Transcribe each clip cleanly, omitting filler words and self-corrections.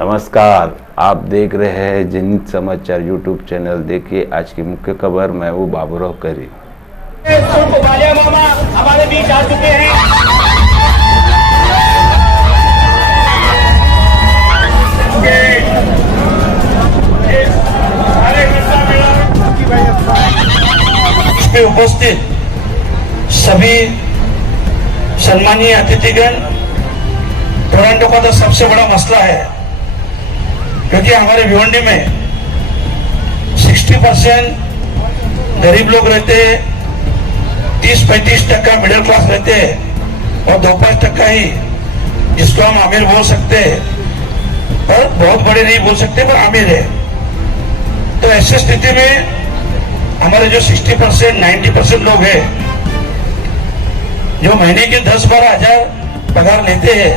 नमस्कार, आप देख रहे हैं जनहित समाचार यूट्यूब चैनल। देखिए आज की मुख्य खबर। मैं हूँ बाबूराव करी। मामा हमारे बीच आ चुके हैं। इसमें उपस्थित सभी सम्मानीय अतिथिगण, टोरंटो का तो सबसे बड़ा मसला है क्योंकि हमारे भिवंडी में 60% गरीब लोग रहते हैं, 30-35% मिडिल क्लास रहते हैं और 2-5% ही जिसको हम अमीर बोल सकते हैं, पर बहुत बड़े नहीं बोल सकते, पर अमीर है। तो ऐसी स्थिति में हमारे जो 60% 90% लोग हैं जो महीने के 10-12 हजार पगार लेते हैं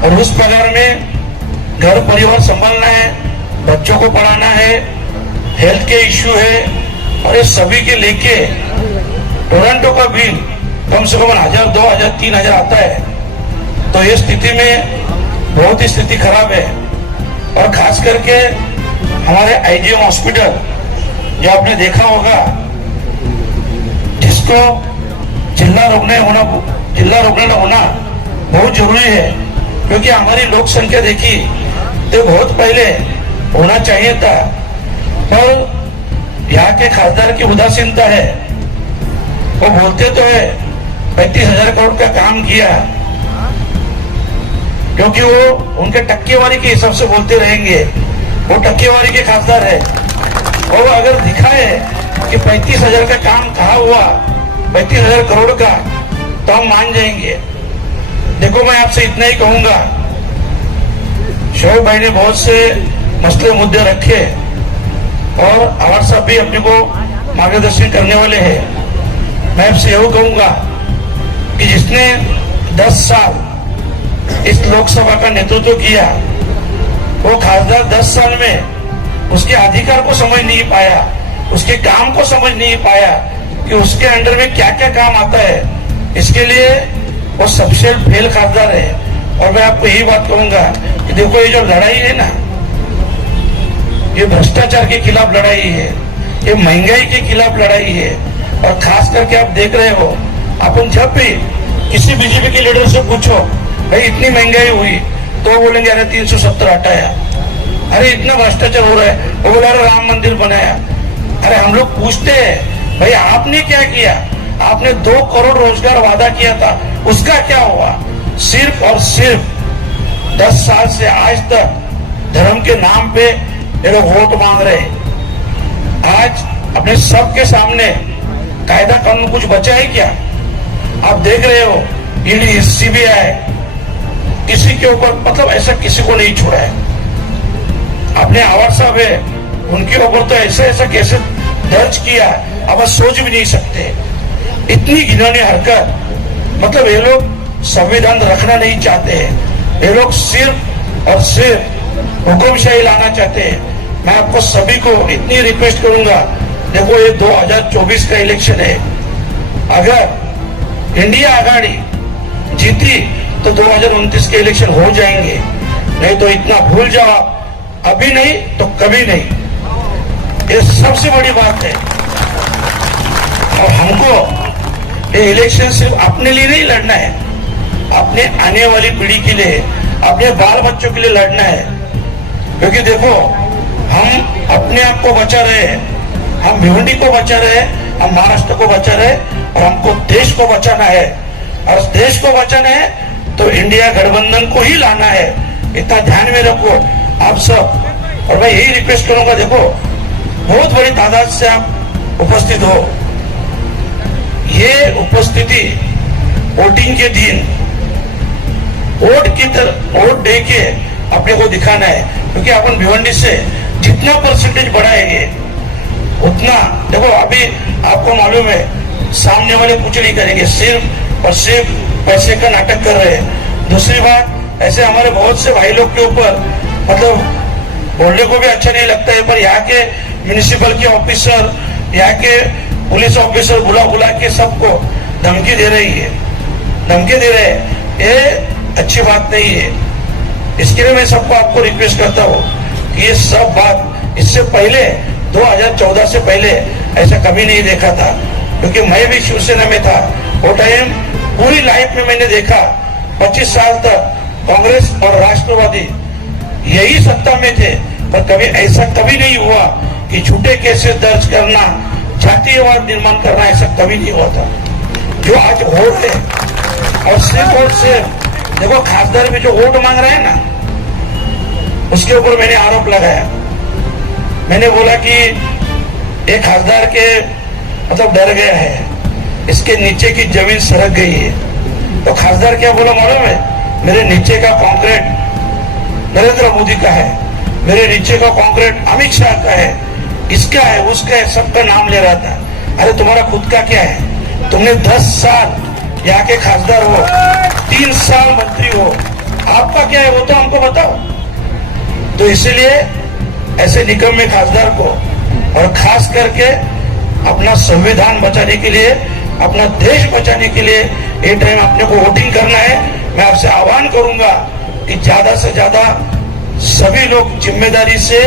और उस पगार में घर परिवार संभालना है, बच्चों को पढ़ाना है, हेल्थ के इश्यू है और ये सभी के लेके टोरंटो का बिल कम से कम 1000, 2000, 3000 आता है। तो ये स्थिति में बहुत ही स्थिति खराब है। और खास करके हमारे आईजीएम हॉस्पिटल जो आपने देखा होगा, जिसको जिला रुग्णालय होना बहुत जरूरी है क्योंकि हमारी लोक संख्या देखी तो बहुत पहले होना चाहिए था, पर यहाँ के खासदार की उदासीनता है। वो बोलते तो है 35,000 करोड़ का काम किया क्योंकि वो उनके टक्केवारी के हिसाब से बोलते रहेंगे, वो टक्केवारी के खासदार है। और अगर दिखाए कि 35,000 का काम कहाँ हुआ, 35,000 करोड़ का, तो हम मान जाएंगे। देखो, मैं आपसे इतना ही कहूंगा, शोएब भाई ने बहुत से मसले मुद्दे रखे और आवाज साहब भी अपने को मार्गदर्शन करने वाले हैं। मैं आपसे यही कहूंगा कि जिसने 10 साल इस लोकसभा का नेतृत्व किया, वो खासदार 10 साल में उसके अधिकार को समझ नहीं पाया, उसके काम को समझ नहीं पाया कि उसके अंडर में क्या क्या काम आता है। इसके लिए वो सबसे फेल खासदार है। और मैं आपको यही बात कहूंगा कि देखो, ये जो लड़ाई है ना, ये भ्रष्टाचार के खिलाफ लड़ाई है, ये महंगाई के खिलाफ लड़ाई है। और खास करके आप देख रहे हो, अपन जब भी किसी बीजेपी के लीडर से पूछो भाई इतनी महंगाई हुई, तो बोलेंगे अरे 370 हटाया, अरे इतना भ्रष्टाचार हो रहा है, वो बोला अरे राम मंदिर बनाया। अरे हम लोग पूछते हैं भाई आपने क्या किया? आपने 2 करोड़ रोजगार वादा किया था, उसका क्या हुआ? सिर्फ और सिर्फ 10 साल से आज तक धर्म के नाम पे ये लोग वोट मांग रहे हैं। आज अपने सबके सामने कायदा कानून कुछ बचा है क्या? आप देख रहे हो, ईडी, सीबीआई किसी के ऊपर, मतलब ऐसा किसी को नहीं छोड़ा है। अपने आवाज साहब है, उनके ऊपर तो ऐसा कैसे दर्ज किया, अब सोच भी नहीं सकते। इतनी घिनौनी हरकत, मतलब ये लोग संविधान रखना नहीं चाहते हैं, ये लोग सिर्फ और सिर्फ हुकुमशाही लाना चाहते हैं। मैं आपको सभी को इतनी रिक्वेस्ट करूंगा, देखो ये 2024 का इलेक्शन है, अगर इंडिया आघाड़ी जीती तो 2029 के इलेक्शन हो जाएंगे, नहीं तो इतना भूल जाओ, अभी नहीं तो कभी नहीं। ये सबसे बड़ी बात है। और हमको ये इलेक्शन सिर्फ अपने लिए नहीं लड़ना है, अपने आने वाली पीढ़ी के लिए, अपने बाल बच्चों के लिए लड़ना है। क्योंकि देखो, हम अपने आप को बचा रहे हैं, हम भिवंडी को बचा रहे हैं, हम महाराष्ट्र को बचा रहे हैं, और हमको देश को बचाना है। और देश को बचाना है तो इंडिया गठबंधन को ही लाना है, इतना ध्यान में रखो आप सब। और मैं यही रिक्वेस्ट करूंगा, देखो बहुत बड़ी तादाद से आप उपस्थित हो, ये उपस्थिति वोटिंग के दिन वोट दे के अपने को दिखाना है। क्योंकि अपन भिवंडी से जितना परसेंटेज बढ़ाएंगे उतना, देखो अभी आपको मालूम है सामने वाले कुछ नहीं करेंगे, सिर्फ और सिर्फ पैसे का नाटक कर रहे हैं। दूसरी बात, ऐसे हमारे बहुत से भाई लोग के ऊपर, मतलब बोलने को भी अच्छा नहीं लगता है, पर यहाँ के म्यूनिसिपल के ऑफिसर, यहाँ के पुलिस ऑफिसर बुला के सबको धमकी दे रही है, धमकी दे रहे हैं। ये अच्छी बात नहीं है। इसके लिए मैं सबको आपको रिक्वेस्ट करता हूँ कि ये सब बात इससे पहले 2014 से पहले ऐसा कभी नहीं देखा था, क्योंकि मैं भी शिवसेना में था। वो टाइम पूरी लाइफ में मैंने देखा 25 साल तक कांग्रेस और राष्ट्रवादी यही सत्ता में थे, पर कभी ऐसा कभी नहीं हुआ कि झूठे केसेस दर्ज करना, जातीयवाद निर्माण करना, ऐसा कभी नहीं हुआ था जो आज हो रहे। और सिर्फ देखो खासदार में जो वोट मांग रहे हैं ना, उसके ऊपर मैंने आरोप लगाया। मैंने बोला कि एक खासदार के मतलब डर गया है, इसके नीचे की जमीन सरक गई है। तो खासदार क्या बोला मालूम है? मेरे नीचे का कंक्रीट नरेंद्र मोदी का है, मेरे नीचे का कंक्रीट अमित शाह का है, इसका है, उसका है, सबका नाम ले रहा था। अरे तुम्हारा खुद का क्या है? तुमने 10 साल यहाँ के खासदार हो, 3 साल मंत्री हो, आपका क्या है वो तो हमको बताओ। तो इसीलिए ऐसे निकम्मे खासदार को, और खास करके अपना संविधान बचाने के लिए, अपना देश बचाने के लिए ये टाइम अपने को वोटिंग करना है। मैं आपसे आह्वान करूंगा कि ज्यादा से ज्यादा सभी लोग जिम्मेदारी से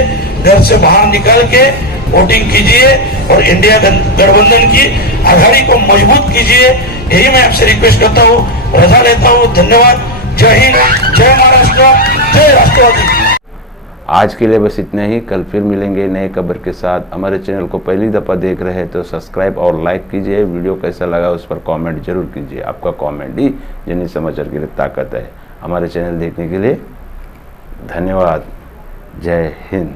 घर से बाहर निकल के वोटिंग कीजिए और इंडिया गठबंधन की आघाड़ी को मजबूत कीजिए। यही मैं आपसे रिक्वेस्ट करता हूँ, रजा लेता हूँ। धन्यवाद। जय हिंद, जय महाराष्ट्र, जय राष्ट्रवादी। आज के लिए बस इतना ही। कल फिर मिलेंगे नए खबर के साथ। हमारे चैनल को पहली दफ़ा देख रहे हैं तो सब्सक्राइब और लाइक कीजिए। वीडियो कैसा लगा उस पर कमेंट जरूर कीजिए। आपका कमेंट ही जनहित समाचार के लिए ताकत है। हमारे चैनल देखने के लिए धन्यवाद। जय हिंद।